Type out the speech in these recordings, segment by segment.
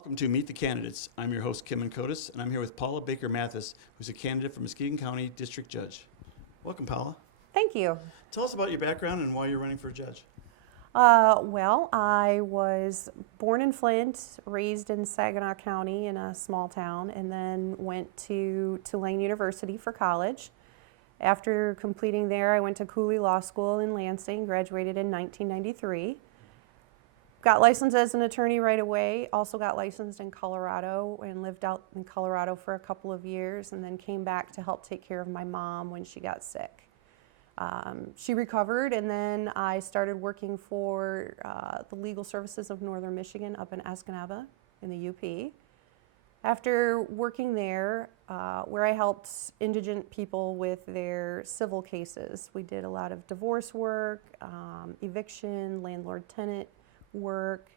Welcome to Meet the Candidates. I'm your host, Kim Kotis, and I'm here with Paula Baker-Mathis, who's a candidate for Muskegon County District Judge. Welcome, Paula. Thank you. Tell us about your background and why you're running for judge. Well, I was born in Flint, raised in Saginaw County in a small town, and then went to Tulane University for college. After completing there, I went to Cooley Law School in Lansing, graduated in 1993. Got licensed as an attorney right away, also got licensed in Colorado and lived out in Colorado for a couple of years, and then came back to help take care of my mom when she got sick. She recovered, and then I started working for the Legal Services of Northern Michigan up in Escanaba in the UP. After working there, where I helped indigent people with their civil cases, we did a lot of divorce work, eviction, landlord-tenant work,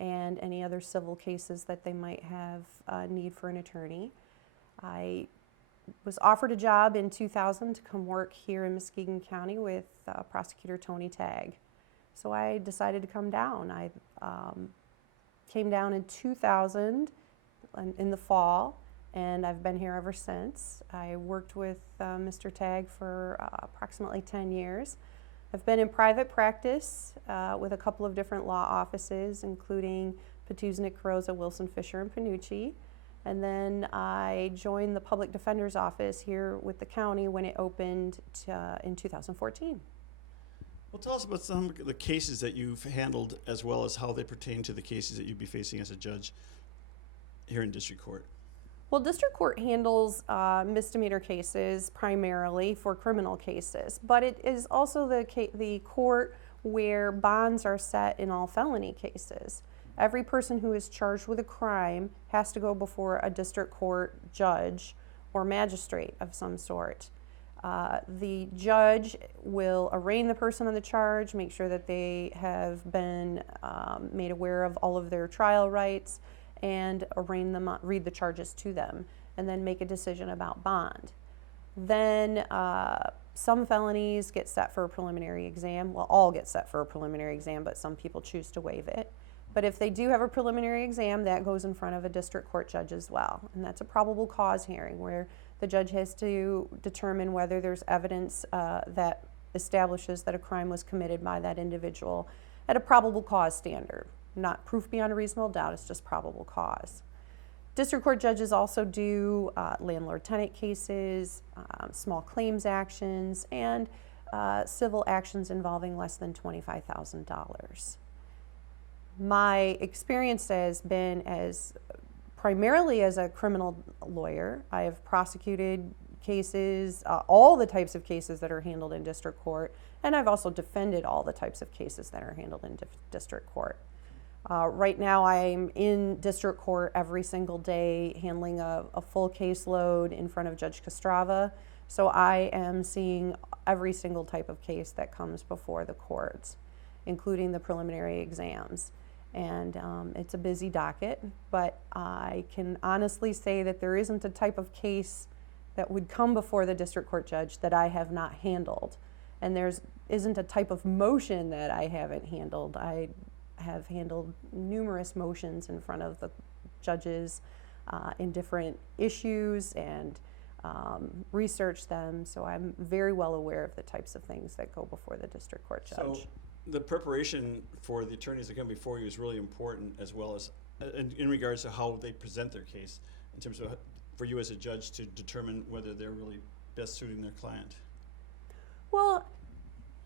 and any other civil cases that they might have need for an attorney. I was offered a job in 2000 to come work here in Muskegon County with Prosecutor Tony Tagg. So I decided to come down. I came down in 2000 in the fall, and I've been here ever since. I worked with Mr. Tagg for approximately 10 years. I've been in private practice with a couple of different law offices, including Petuznik, Carosa, Wilson, Fisher, and Panucci. And then I joined the Public Defender's Office here with the county when it opened in 2014. Well, tell us about some of the cases that you've handled, as well as how they pertain to the cases that you'd be facing as a judge here in district court. Well, district court handles misdemeanor cases primarily for criminal cases, but it is also the court where bonds are set in all felony cases. Every person who is charged with a crime has to go before a district court judge or magistrate of some sort. The judge will arraign the person on the charge, make sure that they have been made aware of all of their trial rights, and arraign them, read the charges to them, and then make a decision about bond. Then some felonies get set for a preliminary exam. Well, all get set for a preliminary exam, but some people choose to waive it. But if they do have a preliminary exam, that goes in front of a district court judge as well. And that's a probable cause hearing, where the judge has to determine whether there's evidence that establishes that a crime was committed by that individual at a probable cause standard. Not proof beyond a reasonable doubt, it's just probable cause. District court judges also do landlord-tenant cases, small claims actions, and civil actions involving less than $25,000. My experience has been primarily as a criminal lawyer. I have prosecuted cases, all the types of cases that are handled in district court, and I've also defended all the types of cases that are handled in district court. Right now I'm in district court every single day handling a full caseload in front of Judge Kostrava, so I am seeing every single type of case that comes before the courts, including the preliminary exams. And it's a busy docket, but I can honestly say that there isn't a type of case that would come before the district court judge that I have not handled. And there isn't a type of motion that I haven't handled. I have handled numerous motions in front of the judges in different issues and researched them, so I'm very well aware of the types of things that go before the district court judge. So the preparation for the attorneys that come before you is really important, as well as in regards to how they present their case, in terms of for you as a judge to determine whether they're really best suiting their client. Well,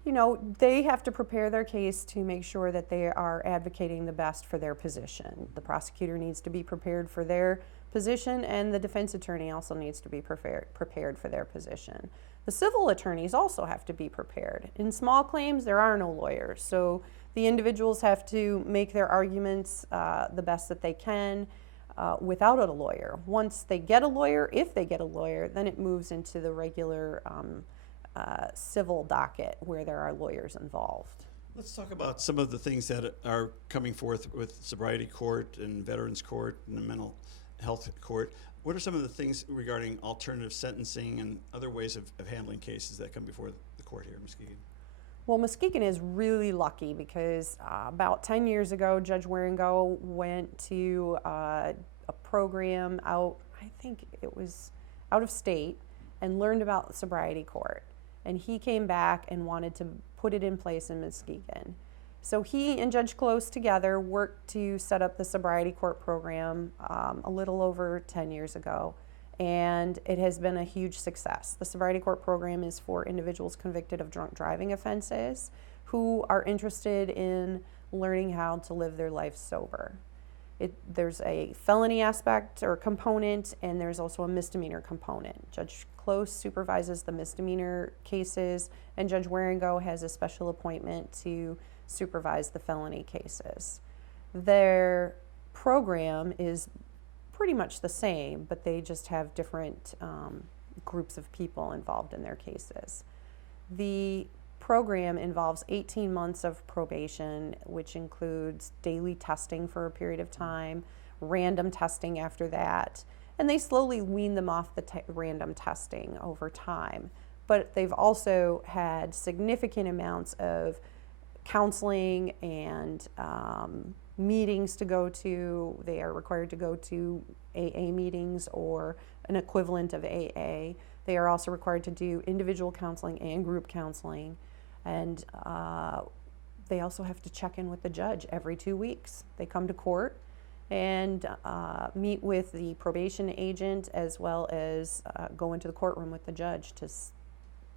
you know, they have to prepare their case to make sure that they are advocating the best for their position. The prosecutor needs to be prepared for their position, and the defense attorney also needs to be prepared for their position. The civil attorneys also have to be prepared. In small claims, there are no lawyers, so the individuals have to make their arguments the best that they can without a lawyer. Once they get a lawyer, if they get a lawyer, then it moves into the regular civil docket where there are lawyers involved. Let's talk about some of the things that are coming forth with sobriety court and veterans court and the mental health court. What are some of the things regarding alternative sentencing and other ways of handling cases that come before the court here in Muskegon? Well, Muskegon is really lucky because about 10 years ago, Judge Waringo went to a program out, I think it was out of state, and learned about sobriety court. And he came back and wanted to put it in place in Muskegon. So he and Judge Close together worked to set up the sobriety court program a little over 10 years ago. And it has been a huge success. The sobriety court program is for individuals convicted of drunk driving offenses who are interested in learning how to live their life sober. There's a felony aspect or component, and there's also a misdemeanor component. Judge Close supervises the misdemeanor cases, and Judge Waringo has a special appointment to supervise the felony cases. Their program is pretty much the same, but they just have different groups of people involved in their cases. The program involves 18 months of probation, which includes daily testing for a period of time, random testing after that, and they slowly wean them off the random testing over time. But they've also had significant amounts of counseling and meetings to go to. They are required to go to AA meetings or an equivalent of AA. They are also required to do individual counseling and group counseling. And they also have to check in with the judge every 2 weeks. They come to court and meet with the probation agent, as well as go into the courtroom with the judge to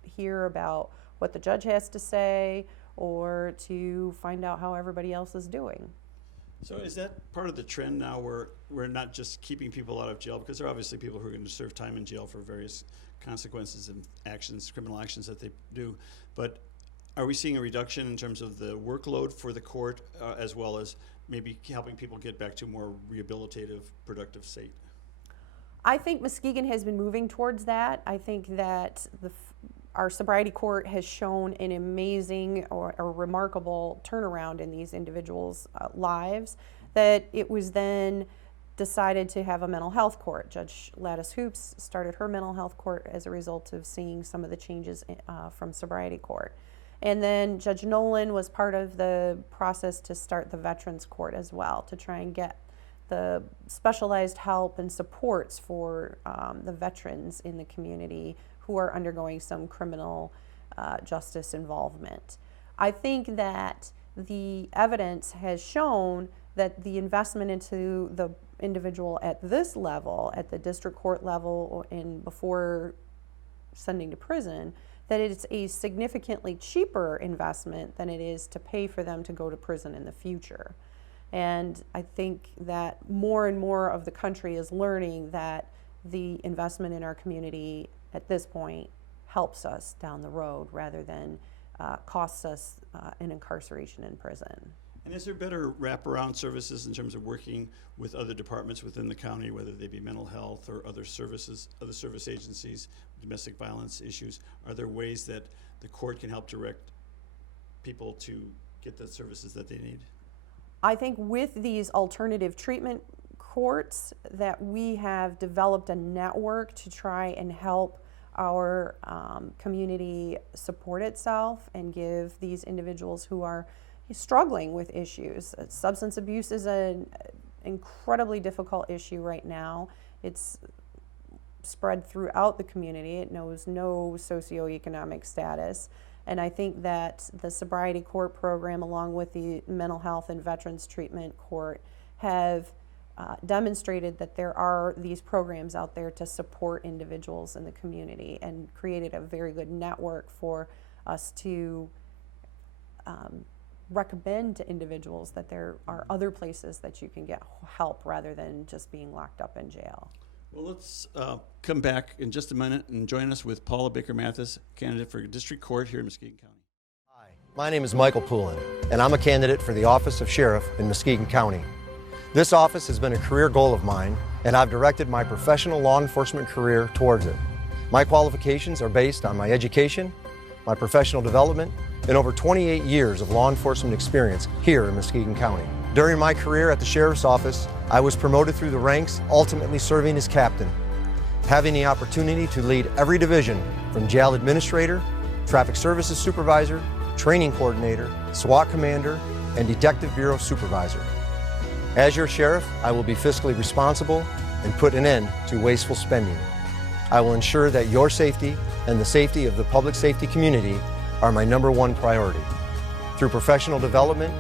hear about what the judge has to say or to find out how everybody else is doing. So is that part of the trend now where we're not just keeping people out of jail, because there are obviously people who are going to serve time in jail for various consequences and actions, criminal actions that they do, but are we seeing a reduction in terms of the workload for the court as well as maybe helping people get back to a more rehabilitative, productive state? I think Muskegon has been moving towards that. I think that our sobriety court has shown an amazing or remarkable turnaround in these individuals' lives, that it was then decided to have a mental health court. Judge Lattice Hoops started her mental health court as a result of seeing some of the changes from sobriety court. And then Judge Nolan was part of the process to start the Veterans Court as well, to try and get the specialized help and supports for the veterans in the community who are undergoing some criminal justice involvement. I think that the evidence has shown that the investment into the individual at this level, at the district court level and before sending to prison, that it's a significantly cheaper investment than it is to pay for them to go to prison in the future. And I think that more and more of the country is learning that the investment in our community at this point helps us down the road rather than costs us an incarceration in prison. And is there better wraparound services in terms of working with other departments within the county, whether they be mental health or other services, other service agencies, domestic violence issues? Are there ways that the court can help direct people to get the services that they need? I think with these alternative treatment courts that we have developed a network to try and help our community support itself and give these individuals who are struggling with issues. Substance abuse is an incredibly difficult issue right now. It's spread throughout the community. It knows no socioeconomic status. And I think that the sobriety court program, along with the mental health and veterans treatment court, have demonstrated that there are these programs out there to support individuals in the community and created a very good network for us to recommend to individuals that there are other places that you can get help rather than just being locked up in jail. Well, let's come back in just a minute and join us with Paula Baker-Mathis, candidate for District Court here in Muskegon County. Hi, my name is Michael Poulin, and I'm a candidate for the office of Sheriff in Muskegon County. This office has been a career goal of mine, and I've directed my professional law enforcement career towards it. My qualifications are based on my education, my professional development, and over 28 years of law enforcement experience here in Muskegon County. During my career at the Sheriff's Office, I was promoted through the ranks, ultimately serving as captain, having the opportunity to lead every division from jail administrator, traffic services supervisor, training coordinator, SWAT commander, and Detective Bureau supervisor. As your sheriff, I will be fiscally responsible and put an end to wasteful spending. I will ensure that your safety and the safety of the public safety community are my #1 priority. Through professional development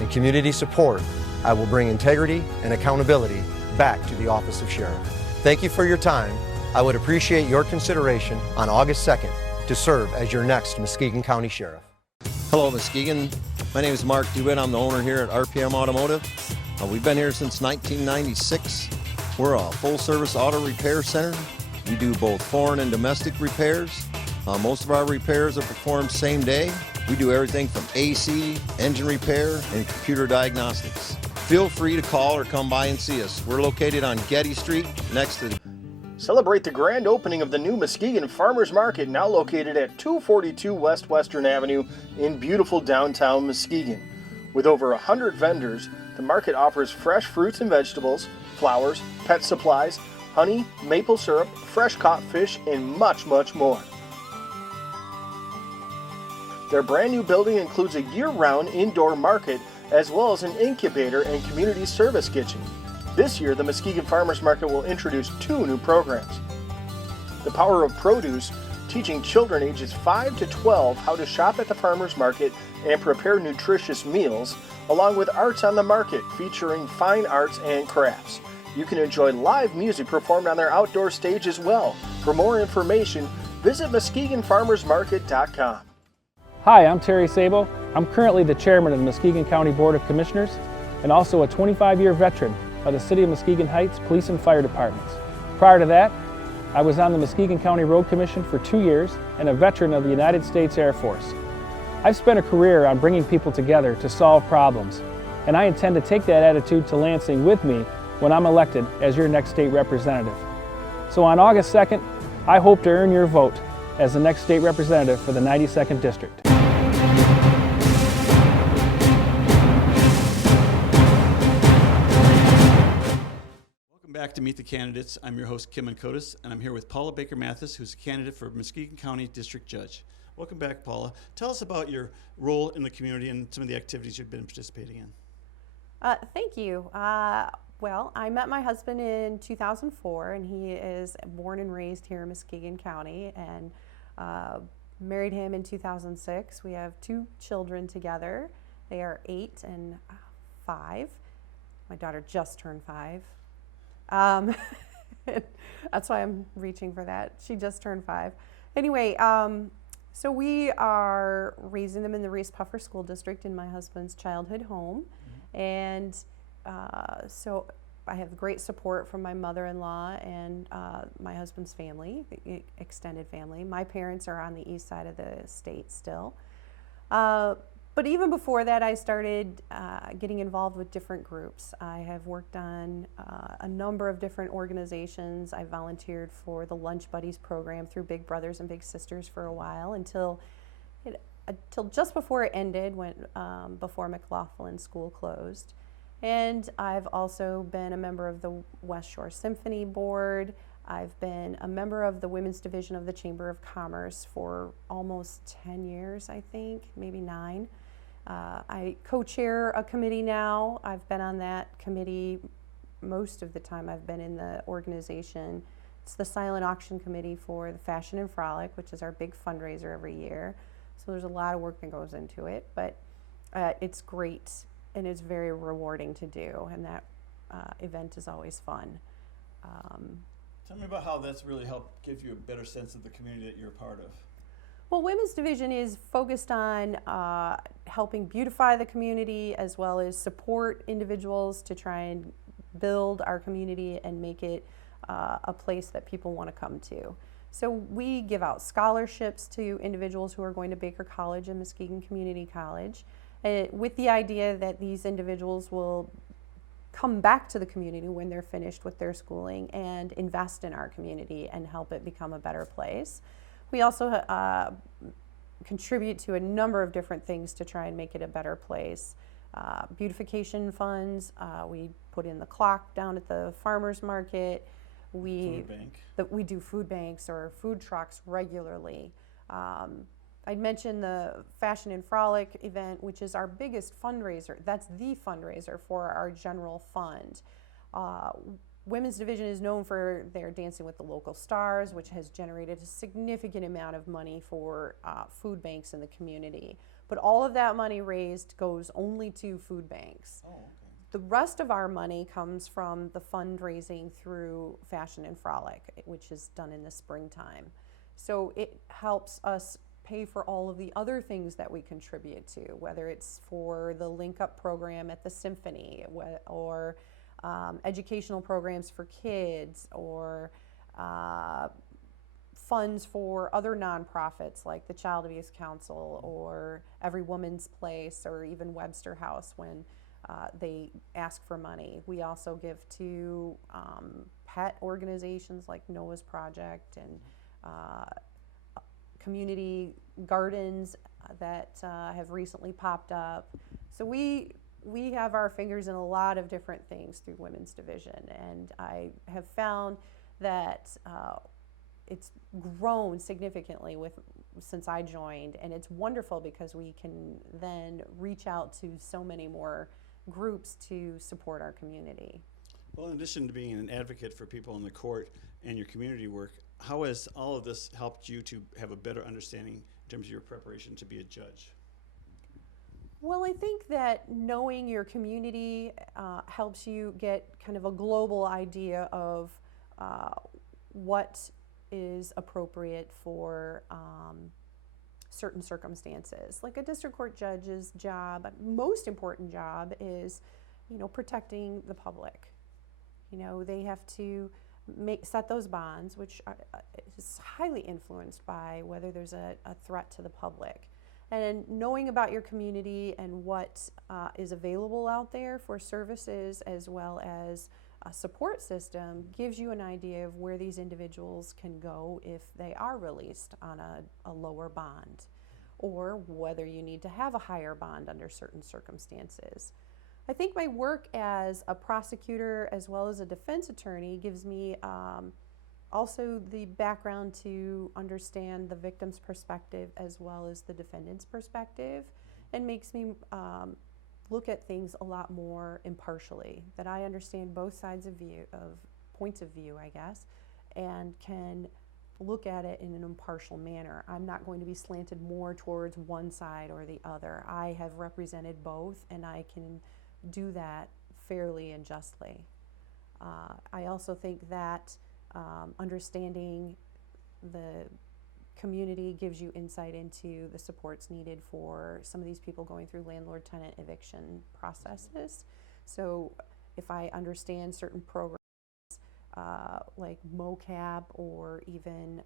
and community support, I will bring integrity and accountability back to the office of sheriff. Thank you for your time. I would appreciate your consideration on August 2nd to serve as your next Muskegon County Sheriff. Hello, Muskegon. My name is Mark Dewitt. I'm the owner here at RPM Automotive. We've been here since 1996. We're a full-service auto repair center. We do both foreign and domestic repairs. Most of our repairs are performed same day. We do everything from AC, engine repair, and computer diagnostics. Feel free to call or come by and see us. We're located on Getty Street next to the... Celebrate the grand opening of the new Muskegon Farmers Market, now located at 242 West Western Avenue in beautiful downtown Muskegon. With over 100 vendors, the market offers fresh fruits and vegetables, flowers, pet supplies, honey, maple syrup, fresh caught fish, and much, much more. Their brand new building includes a year-round indoor market as well as an incubator and community service kitchen. This year, the Muskegon Farmers Market will introduce 2 new programs. The Power of Produce, teaching children ages 5 to 12 how to shop at the farmers market and prepare nutritious meals, along with Arts on the Market, featuring fine arts and crafts. You can enjoy live music performed on their outdoor stage as well. For more information, visit MuskegonFarmersMarket.com. Hi, I'm Terry Sabo. I'm currently the chairman of the Muskegon County Board of Commissioners and also a 25-year veteran of the City of Muskegon Heights Police and Fire Departments. Prior to that, I was on the Muskegon County Road Commission for 2 years and a veteran of the United States Air Force. I've spent a career on bringing people together to solve problems, and I intend to take that attitude to Lansing with me when I'm elected as your next state representative. So on August 2nd, I hope to earn your vote as the next state representative for the 92nd District. Back to Meet the Candidates. I'm your host, Kim Mankotis, and I'm here with Paula Baker-Mathis, who's a candidate for Muskegon County District Judge. Welcome back, Paula. Tell us about your role in the community and some of the activities you've been participating in. Thank you. Well, I met my husband in 2004, and he is born and raised here in Muskegon County, and married him in 2006. We have 2 children together. They are 8 and 5. My daughter just turned 5. That's why I'm reaching for that. She just turned 5. Anyway, so we are raising them in the Reese Puffer School District in my husband's childhood home. And so I have great support from my mother-in-law and my husband's family, the extended family. My parents are on the east side of the state still. But even before that, I started getting involved with different groups. I have worked on a number of different organizations. I volunteered for the Lunch Buddies program through Big Brothers and Big Sisters for a while until just before it ended, before McLaughlin School closed. And I've also been a member of the West Shore Symphony Board. I've been a member of the Women's Division of the Chamber of Commerce for almost 10 years, I think, maybe 9. I co-chair a committee now. I've been on that committee most of the time I've been in the organization. It's the Silent Auction Committee for the Fashion and Frolic, which is our big fundraiser every year. So there's a lot of work that goes into it, but it's great and it's very rewarding to do, and that event is always fun. Tell me about how that's really helped give you a better sense of the community that you're a part of. Well, Women's Division is focused on helping beautify the community as well as support individuals to try and build our community and make it a place that people want to come to. So we give out scholarships to individuals who are going to Baker College and Muskegon Community College with the idea that these individuals will come back to the community when they're finished with their schooling and invest in our community and help it become a better place. We also contribute to a number of different things to try and make it a better place. Beautification funds, we put in the clock down at the farmers market. We do food banks or food trucks regularly. I mentioned the Fashion and Frolic event, which is our biggest fundraiser. That's the fundraiser for our general fund. Women's Division is known for their Dancing with the Local Stars, which has generated a significant amount of money for food banks in the community. But all of that money raised goes only to food banks. Oh, okay. The rest of our money comes from the fundraising through Fashion and Frolic, which is done in the springtime. So it helps us pay for all of the other things that we contribute to, whether it's for the Link Up program at the Symphony, or educational programs for kids, or funds for other nonprofits like the Child Abuse Council or Every Woman's Place or even Webster House when they ask for money. We also give to pet organizations like Noah's Project and community gardens that have recently popped up. So we have our fingers in a lot of different things through Women's Division, and I have found that it's grown significantly since I joined, and it's wonderful because we can then reach out to so many more groups to support our community. Well, in addition to being an advocate for people in the court and your community work, how has all of this helped you to have a better understanding in terms of your preparation to be a judge? Well, I think that knowing your community helps you get kind of a global idea of what is appropriate for certain circumstances. Like a district court judge's job, most important job is, protecting the public. They have to set those bonds, which is highly influenced by whether there's a threat to the public. And knowing about your community and what is available out there for services as well as a support system gives you an idea of where these individuals can go if they are released on a lower bond, or whether you need to have a higher bond under certain circumstances. I think my work as a prosecutor as well as a defense attorney gives me also the background to understand the victim's perspective as well as the defendant's perspective, and makes me look at things a lot more impartially, that I understand both sides of points of view, I guess, and can look at it in an impartial manner. I'm not going to be slanted more towards one side or the other. I have represented both, and I can do that fairly and justly. I also think that understanding the community gives you insight into the supports needed for some of these people going through landlord-tenant eviction processes. So if I understand certain programs like MOCAP or even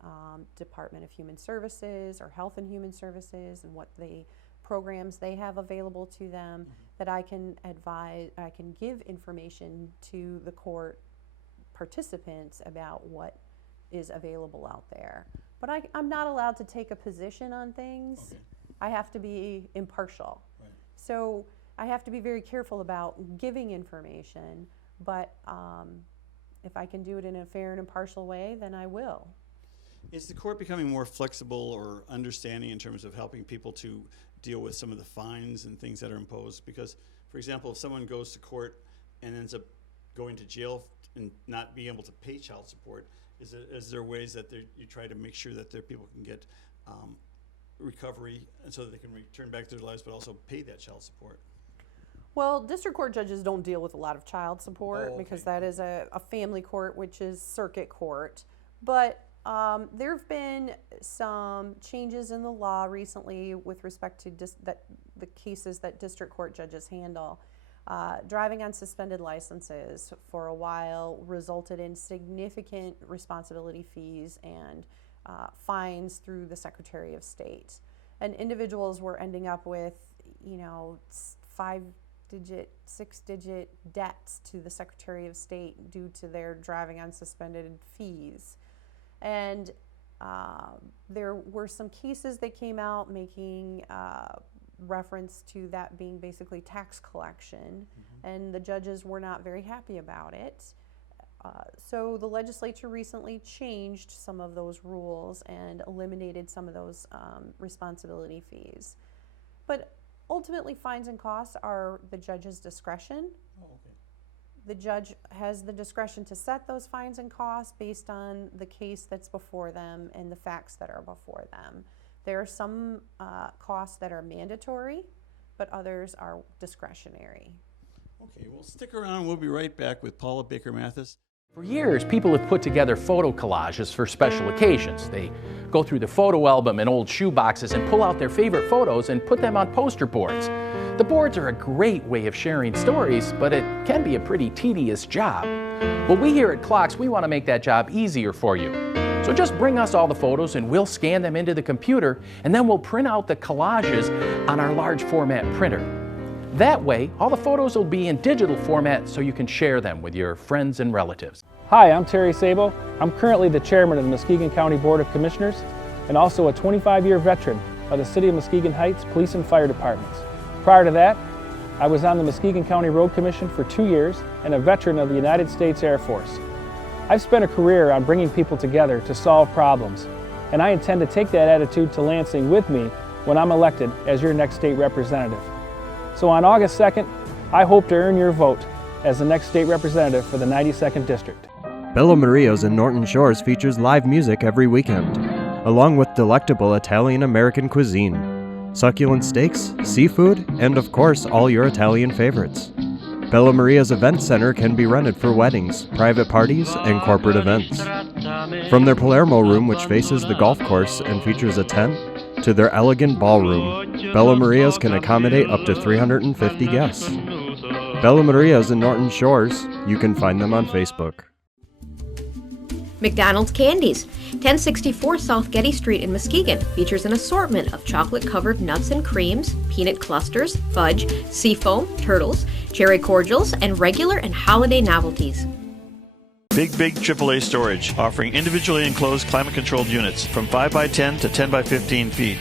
Department of Human Services or Health and Human Services and what the programs they have available to them, that I can advise, I can give information to the court participants about what is available out there. But I'm not allowed to take a position on things. Okay. I have to be impartial. Right. So I have to be very careful about giving information, but if I can do it in a fair and impartial way, then I will. Is the court becoming more flexible or understanding in terms of helping people to deal with some of the fines and things that are imposed? Because, for example, if someone goes to court and ends up going to jail and not being able to pay child support, is there ways that you try to make sure that their people can get recovery and so that they can return back to their lives but also pay that child support? Well, district court judges don't deal with a lot of child support. Oh, okay. Because that is a family court, which is circuit court. But there have been some changes in the law recently with respect to the cases that district court judges handle. Driving on suspended licenses for a while resulted in significant responsibility fees and fines through the Secretary of State. And individuals were ending up with, 5-digit, 6-digit debts to the Secretary of State due to their driving on suspended fees. And there were some cases that came out making reference to that being basically tax collection, and the judges were not very happy about it. So the legislature recently changed some of those rules and eliminated some of those responsibility fees. But ultimately, fines and costs are the judge's discretion. Oh, okay. The judge has the discretion to set those fines and costs based on the case that's before them and the facts that are before them. There are some costs that are mandatory, but others are discretionary. Okay, well, stick around. We'll be right back with Paula Baker-Mathis. For years, people have put together photo collages for special occasions. They go through the photo album and old shoe boxes and pull out their favorite photos and put them on poster boards. The boards are a great way of sharing stories, but it can be a pretty tedious job. Well, we here at Clocks, we want to make that job easier for you. So just bring us all the photos and we'll scan them into the computer, and then we'll print out the collages on our large format printer. That way, all the photos will be in digital format so you can share them with your friends and relatives. Hi, I'm Terry Sabo. I'm currently the chairman of the Muskegon County Board of Commissioners and also a 25-year veteran of the City of Muskegon Heights Police and Fire Departments. Prior to that, I was on the Muskegon County Road Commission for 2 years and a veteran of the United States Air Force. I've spent a career on bringing people together to solve problems, and I intend to take that attitude to Lansing with me when I'm elected as your next state representative. So on August 2nd, I hope to earn your vote as the next state representative for the 92nd District. Bella Maria's in Norton Shores features live music every weekend, along with delectable Italian-American cuisine, succulent steaks, seafood, and of course all your Italian favorites. Bella Maria's Event Center can be rented for weddings, private parties, and corporate events. From their Palermo room, which faces the golf course and features a tent, to their elegant ballroom, Bella Maria's can accommodate up to 350 guests. Bella Maria's in Norton Shores. You can find them on Facebook. McDonald's Candies, 1064 South Getty Street in Muskegon, features an assortment of chocolate-covered nuts and creams, peanut clusters, fudge, seafoam, turtles, cherry cordials, and regular and holiday novelties. Big AAA Storage, offering individually enclosed climate-controlled units from 5x10 to 10x15 feet.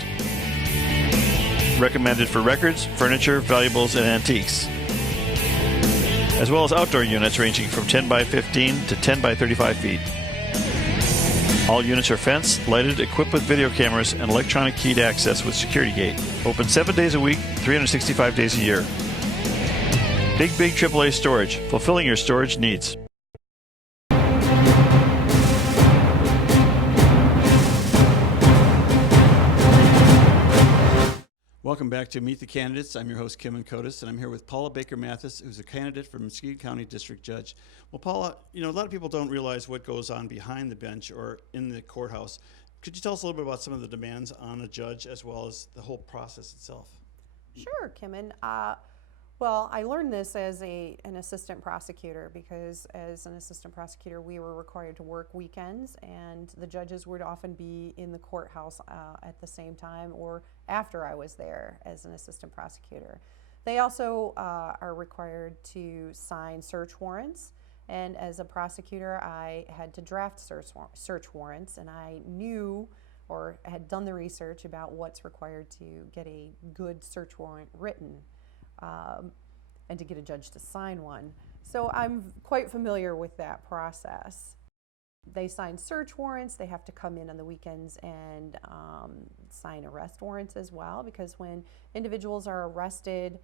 Recommended for records, furniture, valuables, and antiques. As well as outdoor units ranging from 10x15 to 10x35 feet. All units are fenced, lighted, equipped with video cameras, and electronic keyed access with security gate. Open 7 days a week, 365 days a year. Big AAA Storage, fulfilling your storage needs. Welcome back to Meet the Candidates. I'm your host, Kim Inkotis, and I'm here with Paula Baker-Mathis, who's a candidate for Muskegon County District Judge. Well, Paula, a lot of people don't realize what goes on behind the bench or in the courthouse. Could you tell us a little bit about some of the demands on a judge as well as the whole process itself? Sure, Kimmin. Well, I learned this as an assistant prosecutor because as an assistant prosecutor, we were required to work weekends, and the judges would often be in the courthouse at the same time or after I was there as an assistant prosecutor. They also are required to sign search warrants, and as a prosecutor, I had to draft search warrants, and I knew or had done the research about what's required to get a good search warrant written. And to get a judge to sign one. So I'm quite familiar with that process. They sign search warrants, they have to come in on the weekends and sign arrest warrants as well, because when individuals are arrested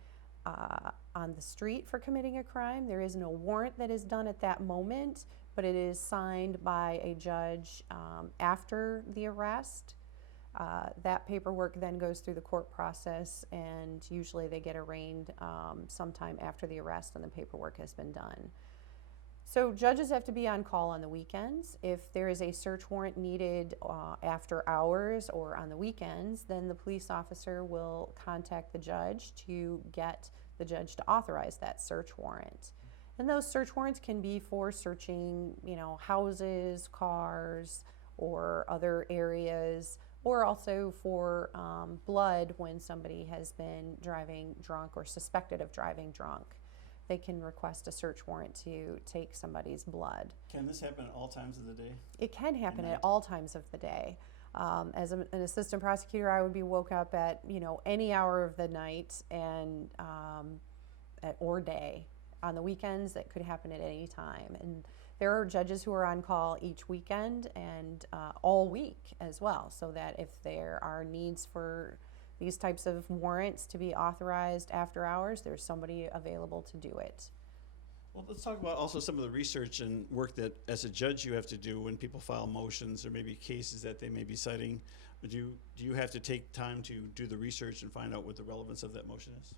on the street for committing a crime, there is no warrant that is done at that moment, but it is signed by a judge after the arrest. That paperwork then goes through the court process, and usually they get arraigned sometime after the arrest and the paperwork has been done. So judges have to be on call on the weekends. If there is a search warrant needed after hours or on the weekends, then the police officer will contact the judge to get the judge to authorize that search warrant. And those search warrants can be for searching, houses, cars, or other areas, or also for blood when somebody has been driving drunk or suspected of driving drunk. They can request a search warrant to take somebody's blood. Can this happen at all times of the day? It can happen at all times of the day. As an assistant prosecutor, I would be woke up at any hour of the night and or day on the weekends. That could happen at any time. And there are judges who are on call each weekend and all week as well, so that if there are needs for these types of warrants to be authorized after hours, there's somebody available to do it. Well, let's talk about also some of the research and work that, as a judge, you have to do when people file motions or maybe cases that they may be citing. Do you have to take time to do the research and find out what the relevance of that motion is?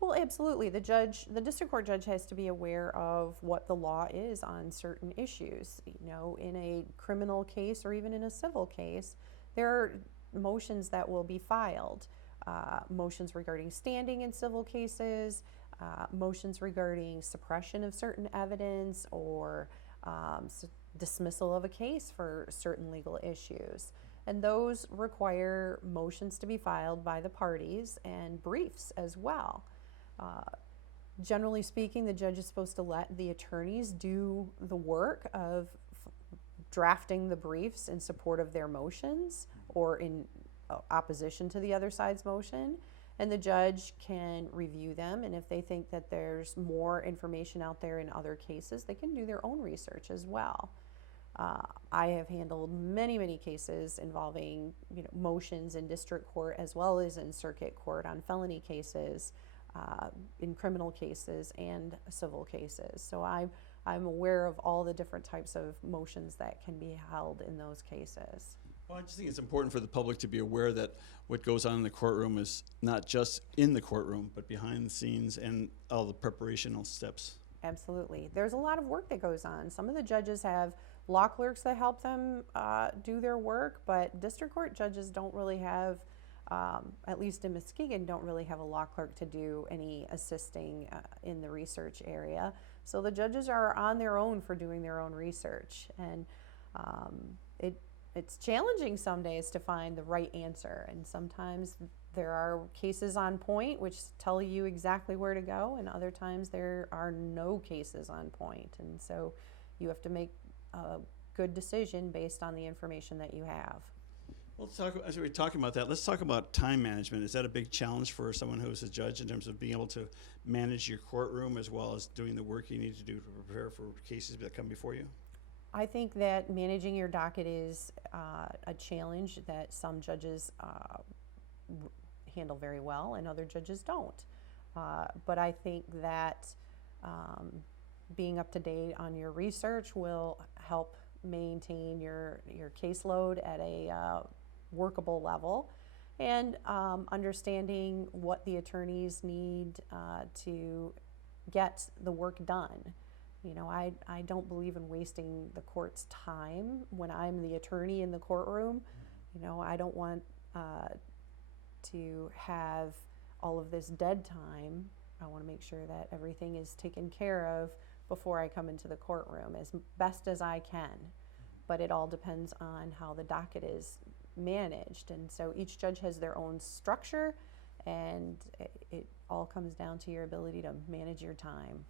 Well, absolutely. The district court judge has to be aware of what the law is on certain issues. You know, in a criminal case or even in a civil case, there are motions that will be filed. Motions regarding standing in civil cases, motions regarding suppression of certain evidence, or dismissal of a case for certain legal issues. And those require motions to be filed by the parties and briefs as well. Generally speaking, the judge is supposed to let the attorneys do the work of drafting the briefs in support of their motions or in opposition to the other side's motion, and the judge can review them, and if they think that there's more information out there in other cases, they can do their own research as well. I have handled many cases involving motions in district court as well as in circuit court on felony cases, in criminal cases and civil cases. So I'm aware of all the different types of motions that can be held in those cases. Well, I just think it's important for the public to be aware that what goes on in the courtroom is not just in the courtroom, but behind the scenes and all the preparational steps. Absolutely. There's a lot of work that goes on. Some of the judges have law clerks that help them do their work, but district court judges don't really have, at least in Muskegon, don't really have a law clerk to do any assisting in the research area. So the judges are on their own for doing their own research, and it's challenging some days to find the right answer, and sometimes there are cases on point which tell you exactly where to go, and other times there are no cases on point, and so you have to make a good decision based on the information that you have. Well, as we're talking about that, let's talk about time management. Is that a big challenge for someone who's a judge in terms of being able to manage your courtroom as well as doing the work you need to do to prepare for cases that come before you? I think that managing your docket is a challenge that some judges handle very well and other judges don't. But I think that being up to date on your research will help maintain your caseload at a workable level, and understanding what the attorneys need to get the work done. You know, I don't believe in wasting the court's time when I'm the attorney in the courtroom. You know, I don't want to have all of this dead time. I want to make sure that everything is taken care of before I come into the courtroom as best as I can. But it all depends on how the docket is managed. And so each judge has their own structure, and it all comes down to your ability to manage your time.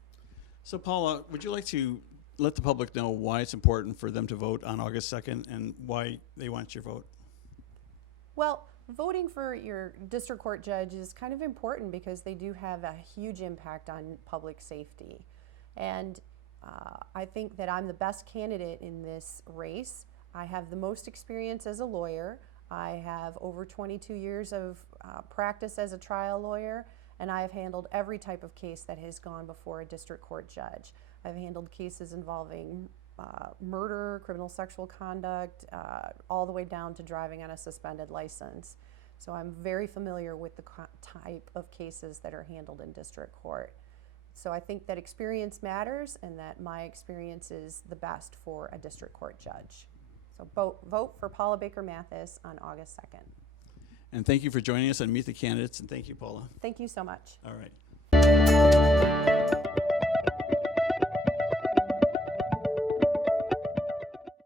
So Paula, would you like to let the public know why it's important for them to vote on August 2nd and why they want your vote? Well, voting for your district court judge is kind of important because they do have a huge impact on public safety. And I think that I'm the best candidate in this race. I have the most experience as a lawyer. I have over 22 years of practice as a trial lawyer, and I have handled every type of case that has gone before a district court judge. I've handled cases involving murder, criminal sexual conduct, all the way down to driving on a suspended license. So I'm very familiar with the type of cases that are handled in district court. So I think that experience matters, and that my experience is the best for a district court judge. So vote for Paula Baker Mathis on August 2nd. And thank you for joining us on Meet the Candidates, and thank you, Paula. Thank you so much. All right.